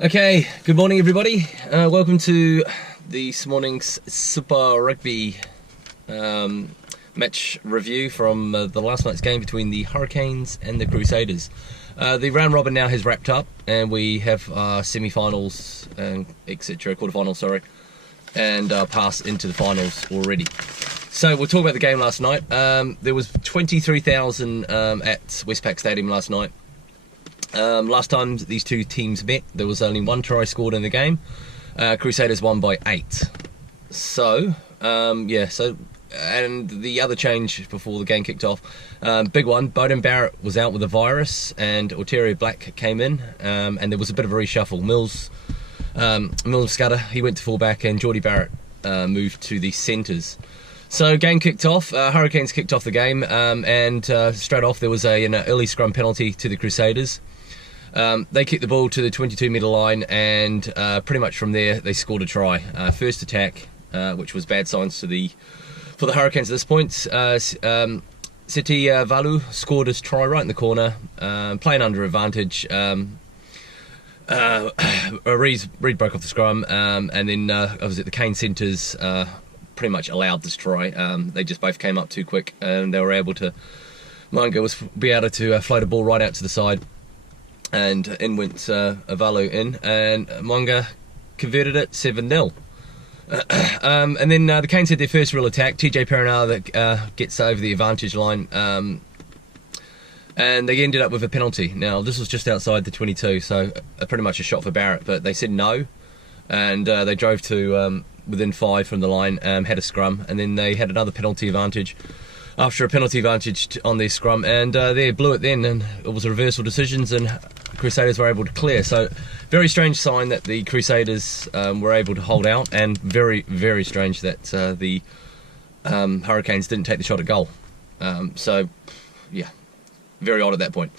Okay, good morning everybody. Welcome to this morning's Super Rugby match review from the last night's game between the Hurricanes and the Crusaders. The round robin now has wrapped up and we have semi-finals and etc. quarterfinals, sorry, and pass into the finals already. So we'll talk about the game last night. There was 23,000 at Westpac Stadium last night. Last time these two teams met, there was only one try scored in the game. Crusaders won by 8. So, and the other change before the game kicked off, big one, Beauden Barrett was out with a virus and Ontario Black came in, and there was a bit of a reshuffle. Mills Scudder, he went to fullback, and Geordie Barrett moved to the centres. So game kicked off, Hurricanes kicked off the game, and straight off there was an early scrum penalty to the Crusaders. They kicked the ball to the 22-metre line, and pretty much from there they scored a try. First attack, which was bad signs for the Hurricanes at this point. Seti Valu scored his try right in the corner, playing under advantage. Reed broke off the scrum, and then obviously the Cane centres pretty much allowed this try. They just both came up too quick, and they were able to. Munga was be able to float a ball right out to the side. And in went Avalu in, and Munga converted it 7-0. And then the Canes had their first real attack. TJ Perenara that gets over the advantage line, and they ended up with a penalty. Now this was just outside the 22, so pretty much a shot for Barrett, but they said no, and they drove to within 5 from the line, had a scrum, and then they had another penalty advantage. After a penalty advantage on their scrum, and they blew it then, and it was a reversal decisions, and Crusaders were able to clear. So very strange sign that the Crusaders were able to hold out, and very, very strange that the Hurricanes didn't take the shot at goal. So yeah, very odd at that point.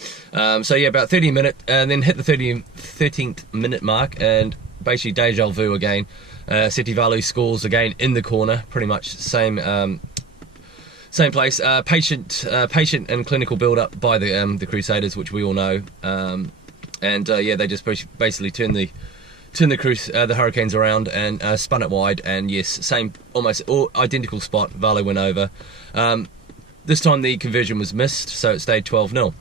So yeah, about 30 minutes, and then hit the 13th minute mark, and basically deja vu again. Seti Valu scores again in the corner, pretty much same place. Patient and clinical build-up by the Crusaders, which we all know, yeah, they just basically turned the Hurricanes around and spun it wide, and yes, same, almost identical spot. Valu went over. This time the conversion was missed, so it stayed 12-0.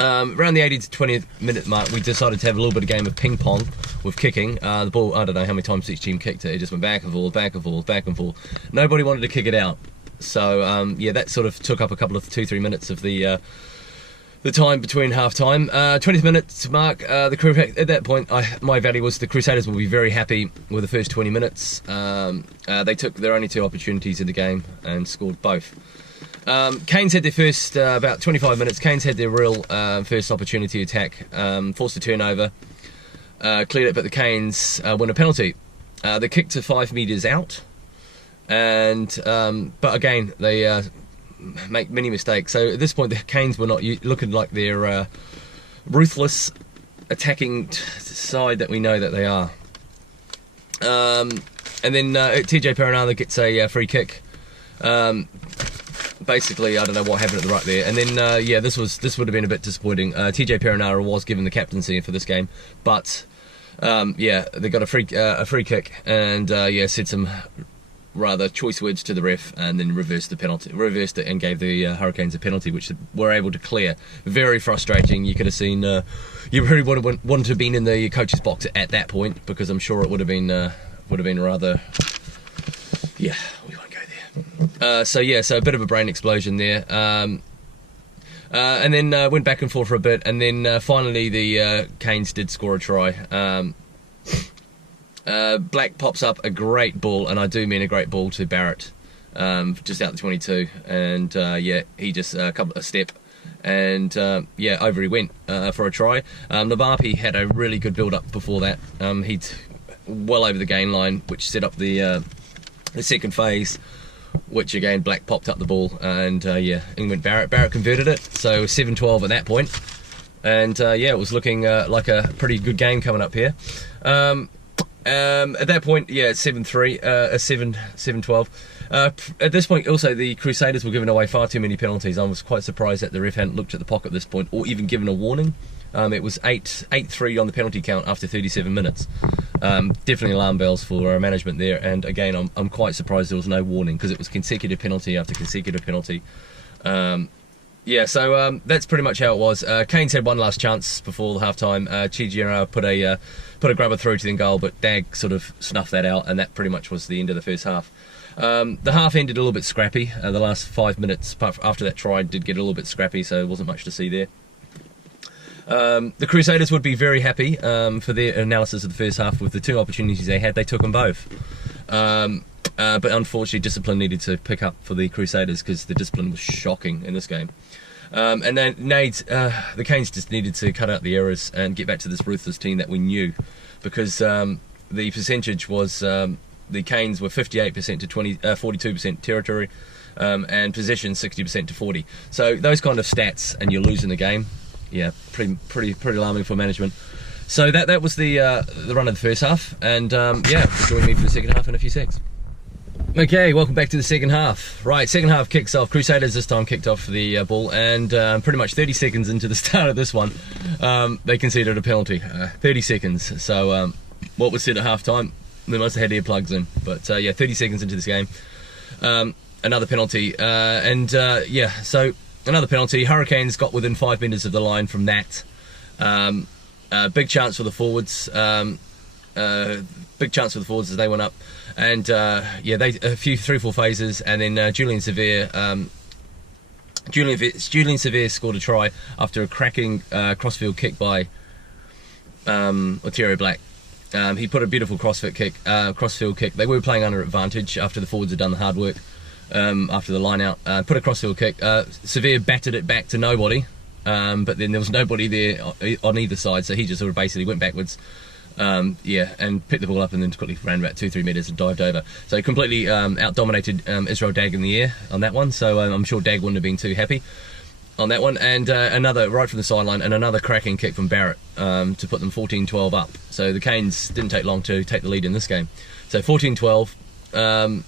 Around the 80 to 20th minute mark, we decided to have a little bit of game of ping pong with kicking. The ball, I don't know how many times each team kicked it. It just went back and forth, back and forth, back and forth. Nobody wanted to kick it out. So yeah, that sort of took up a couple of 2-3 minutes of the time between half time. 20th minute mark, at that point, my value was the Crusaders will be very happy with the first 20 minutes. They took their only 2 opportunities in the game and scored both. Canes had their first about 25 minutes. Canes had their real first opportunity attack, forced a turnover, cleared it, but the Canes win a penalty. They kicked to 5 metres out. And but again, they make many mistakes. So at this point, the Canes were not looking like their ruthless attacking side that we know that they are. And then TJ Perenara gets a free kick. Basically, I don't know what happened at the right there. And then yeah, this would have been a bit disappointing. TJ Perenara was given the captaincy for this game, but yeah, they got a free kick, and yeah, said some rather choice words to the ref, and then reversed it and gave the Hurricanes a penalty, which were able to clear. Very frustrating. You could have seen, you really would have wanted to have been in the coach's box at that point, because I'm sure it would have been rather, yeah, we won't go there. So yeah, so a bit of a brain explosion there. And then went back and forth for a bit, and then finally the Canes did score a try. Black pops up a great ball, and I do mean a great ball, to Barrett, just out the 22, and yeah, he just a step, and yeah, over he went for a try. Nabapi had a really good build-up before that. He'd well over the gain line, which set up the second phase, which again, Black popped up the ball, and yeah, in went Barrett. Barrett converted it, so 7-12 at that point, and yeah, it was looking like a pretty good game coming up here. At that point, yeah, 7-3, 7-12. At this point, also, the Crusaders were giving away far too many penalties. I was quite surprised that the ref hadn't looked at the pocket at this point, or even given a warning. It was 8-3 on the penalty count after 37 minutes. Definitely alarm bells for management there. And again, I'm quite surprised there was no warning, because it was consecutive penalty after consecutive penalty. Yeah, so that's pretty much how it was. Canes had one last chance before the half-time. Chijiro put a grubber through to the goal, but Dag sort of snuffed that out, and that pretty much was the end of the first half. The half ended a little bit scrappy. The last 5 minutes after that try did get a little bit scrappy, so there wasn't much to see there. The Crusaders would be very happy for their analysis of the first half. With the 2 opportunities they had, they took them both. But unfortunately, discipline needed to pick up for the Crusaders, because the discipline was shocking in this game. And then the Canes just needed to cut out the errors and get back to this ruthless team that we knew, because the percentage was the Canes were 58% to 42% territory, and possession 60% to 40. So those kind of stats, and you're losing the game. Yeah, pretty alarming for management. So that was the run of the first half, and yeah, join me for the second half in a few secs. Okay, welcome back to the second half. Right, second half kicks off. Crusaders this time kicked off the ball, and pretty much 30 seconds into the start of this one, they conceded a penalty. 30 seconds. So what was said at half time, they must have had earplugs in. But yeah, 30 seconds into this game, another penalty, yeah, so another penalty. Hurricanes got within 5 meters of the line from that. Big chance for the forwards. Big chance for the forwards as they went up, and yeah, they a few 3-4 phases, and then Julian Severe scored a try after a cracking crossfield kick by Oterio Black. He put a beautiful crossfield kick. They were playing under advantage after the forwards had done the hard work after the line out. Put a crossfield kick. Severe batted it back to nobody, but then there was nobody there on either side, so he just sort of basically went backwards. Yeah, and picked the ball up and then quickly ran about 2-3 metres and dived over. So completely out-dominated Israel Dag in the air on that one, so I'm sure Dag wouldn't have been too happy on that one. And another, right from the sideline, and another cracking kick from Barrett to put them 14-12 up. So the Canes didn't take long to take the lead in this game. So 14-12,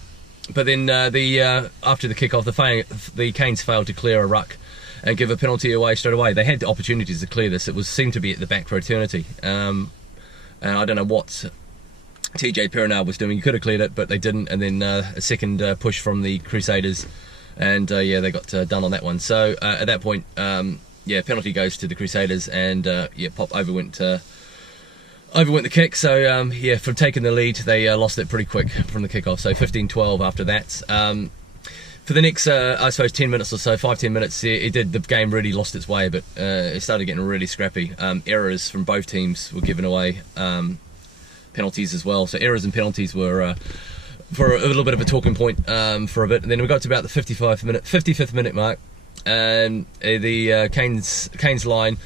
but then after the kick-off, the Canes failed to clear a ruck and give a penalty away straight away. They had opportunities to clear this. It seemed to be at the back for eternity. And I don't know what TJ Perinar was doing. He could have cleared it, but they didn't. And then a second push from the Crusaders, and yeah, they got done on that one. So at that point, yeah, penalty goes to the Crusaders, and yeah, Pop overwent the kick. So yeah, from taking the lead, they lost it pretty quick from the kickoff. So 15-12 after that. For the next, I suppose, 10 minutes or so, 5-10 minutes, the game really lost its way, but it started getting really scrappy. Errors from both teams were given away, penalties as well. So errors and penalties were for a little bit of a talking point for a bit. And then we got to about the 55th minute mark, and the Canes line,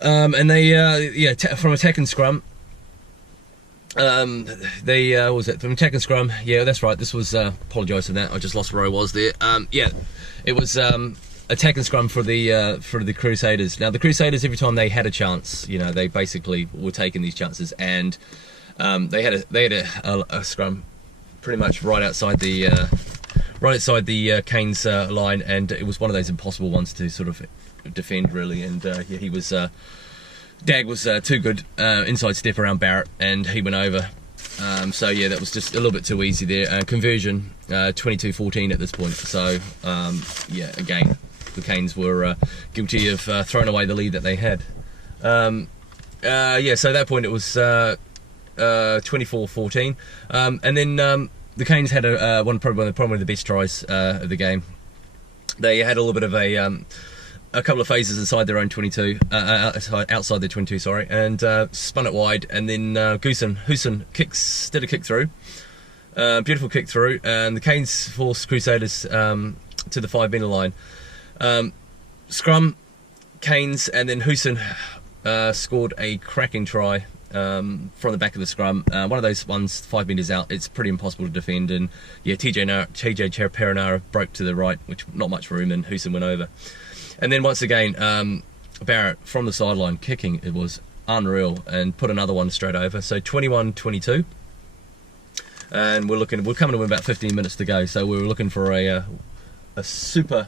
and they, yeah, from attack and scrum, they what was it, from attack and scrum? Yeah, that's right. This was apologise for that. I just lost where I was there. Yeah, it was attack and scrum for the Crusaders. Now the Crusaders, every time they had a chance, you know, they basically were taking these chances, and they had a scrum pretty much right outside the Canes line, and it was one of those impossible ones to sort of defend, really. And yeah, he was. Dag was too good, inside step around Barrett, and he went over. So yeah, that was just a little bit too easy there. Conversion, 22-14 at this point. So yeah, again, the Canes were guilty of throwing away the lead that they had. Yeah, so at that point it was 24-14, and then the Canes had probably one of the best tries of the game. They had a little bit of a couple of phases inside their own 22, outside their 22, sorry, and spun it wide, and then Husson did a kick through, beautiful kick through, and the Canes forced Crusaders to the 5 metre line. Scrum, Canes, and then Husson scored a cracking try from the back of the scrum. One of those ones 5 metres out, it's pretty impossible to defend, and yeah, TJ Perenara broke to the right, which not much room, and Husson went over. And then once again, Barrett from the sideline kicking, it was unreal, and put another one straight over. So 21-22, and we're coming to about 15 minutes to go. So we were looking for a super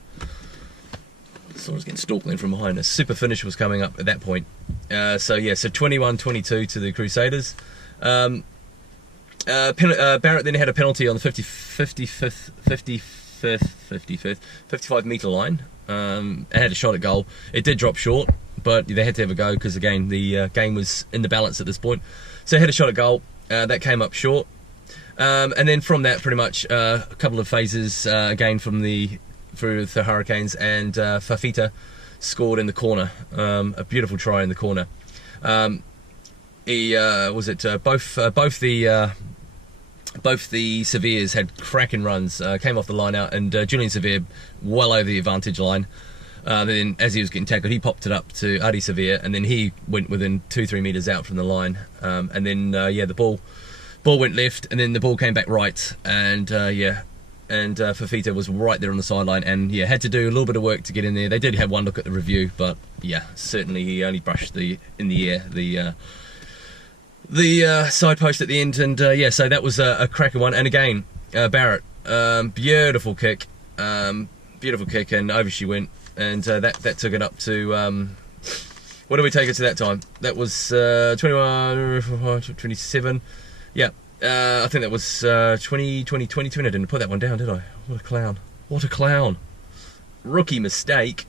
was getting stalked then from behind. A super finish was coming up at that point. So 21-22 to the Crusaders. Barrett then had a penalty on the 55 metre line. It had a shot at goal. It did drop short, but they had to have a go because, again, the game was in the balance at this point. So it had a shot at goal. That came up short. And then from that, pretty much a couple of phases again through the Hurricanes, and Fafita scored in the corner. A beautiful try in the corner. Both the Severes had cracking runs, came off the line out, and Julian Severe well over the advantage line. Then as he was getting tackled, he popped it up to Adi Severe, and then he went within 2-3 metres out from the line. And then the ball went left, and then the ball came back right, and Fafita was right there on the sideline, and had to do a little bit of work to get in there. They did have one look at the review, but certainly he only brushed in the air the side post at the end, and so that was a cracker one. And again, Barrett, beautiful kick, and over she went, and that took it up to what did we take it to that time? That was 21, 27. Yeah, I think that was 20. I didn't put that one down, did I? What a clown. Rookie mistake.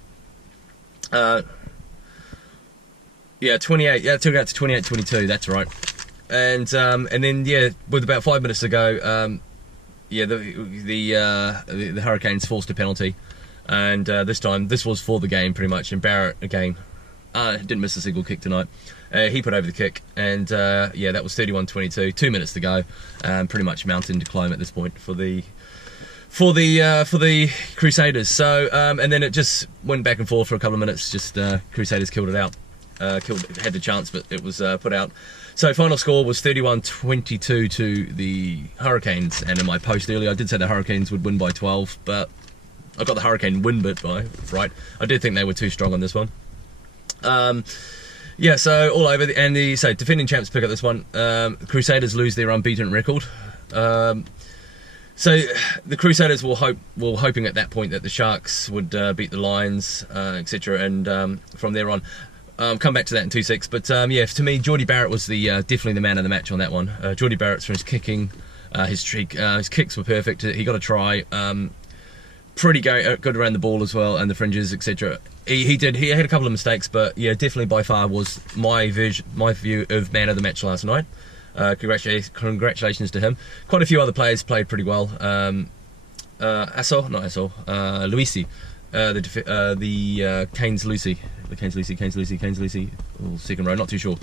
28. Yeah, it took it out to 28-22. That's right. And then with about 5 minutes to go, the Hurricanes forced a penalty, and this was for the game pretty much. And Barrett again didn't miss a single kick tonight. He put over the kick, and that was 31-22. 2 minutes to go. Pretty much mountain to climb at this point for the Crusaders. So and then it just went back and forth for a couple of minutes. Just Crusaders killed it out. Had the chance, but it was put out. So final score was 31-22 to the Hurricanes. And in my post earlier, I did say the Hurricanes would win by 12, but I got the Hurricane win bit right. I did think they were too strong on this one. So all over, so defending champs pick up this one. Crusaders lose their unbeaten record. So the Crusaders were hoping at that point that the Sharks would beat the Lions, etc. And from there on, come back to that in 2-6. But to me, Geordie Barrett was definitely the man of the match on that one. Geordie Barrett's from his kicking, his kicks were perfect. He got a try. Pretty good around the ball as well, and the fringes, etc. He had a couple of mistakes, but definitely by far was my view of man of the match last night. Congratulations to him. Quite a few other players played pretty well. Luisi, the Canes Lucy, second row, not too sure.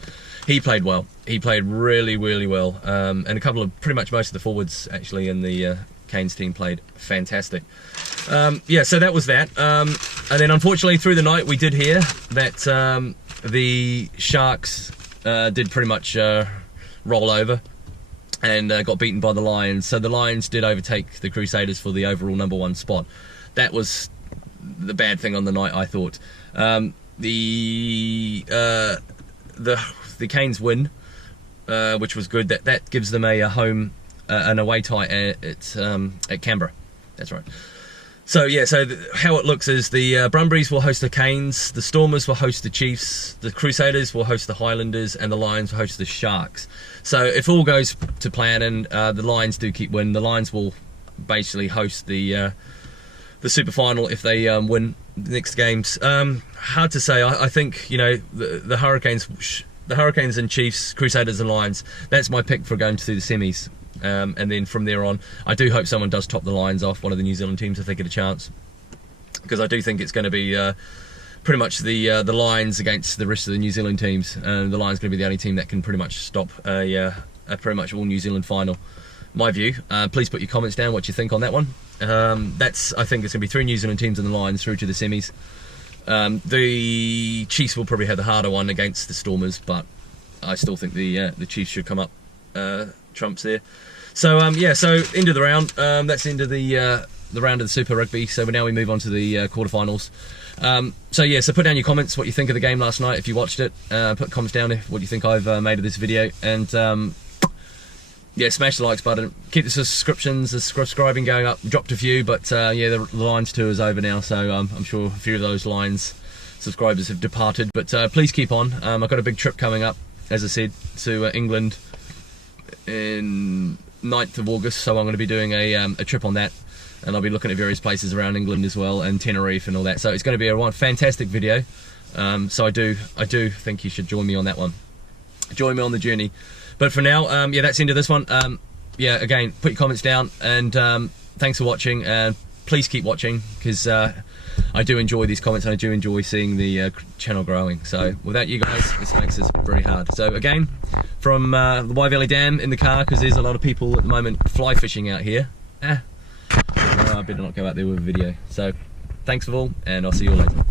He played well. He played really, really well. And a couple of, pretty much most of the forwards actually in the Canes team played fantastic. So that was that. And then unfortunately through the night we did hear that the Sharks did pretty much roll over and got beaten by the Lions. So the Lions did overtake the Crusaders for the overall #1 spot. That was the bad thing on the night, I thought. The Canes win, which was good. That gives them a home an away tie at Canberra. That's right. So how it looks is the Brumbies will host the Canes, the Stormers will host the Chiefs, the Crusaders will host the Highlanders, and the Lions will host the Sharks. So if all goes to plan and the Lions do keep winning, the Lions will basically host the super final if they win the next games. Hard to say. I think the Hurricanes and Chiefs, Crusaders and Lions. That's my pick for going to the semis. And then from there on, I do hope someone does top the Lions off, one of the New Zealand teams, if they get a chance, because I do think it's going to be pretty much the Lions against the rest of the New Zealand teams, and the Lions going to be the only team that can pretty much stop a pretty much all New Zealand final. My view. Please put your comments down what you think on that one. I think it's going to be 3 New Zealand teams and the Lions through to the semis. The Chiefs will probably have the harder one against the Stormers, but I still think the Chiefs should come up trumps there. So so end of the round. That's the end of the round of the Super Rugby. So now we move on to the quarterfinals. So put down your comments what you think of the game last night if you watched it. Put comments down what you think I've made of this video, and yeah, smash the likes button. Keep the subscriptions, the subscribing going up. Dropped a few, but yeah, the Lions tour is over now, so I'm sure a few of those Lions subscribers have departed. But please keep on. I've got a big trip coming up, as I said, to England in 9th of August, so I'm going to be doing a trip on that, and I'll be looking at various places around England as well, and Tenerife and all that. So it's going to be a fantastic video. So I do think you should join me on that one. Join me on the journey. But for now, yeah, that's the end of this one. Yeah, again, put your comments down, and thanks for watching, and please keep watching, because I do enjoy these comments, and I do enjoy seeing the channel growing. So without you guys, this makes this very hard. So again, from the Wye Valley Dam in the car, because there's a lot of people at the moment fly fishing out here. I better not go out there with a video. So thanks for all, and I'll see you all later.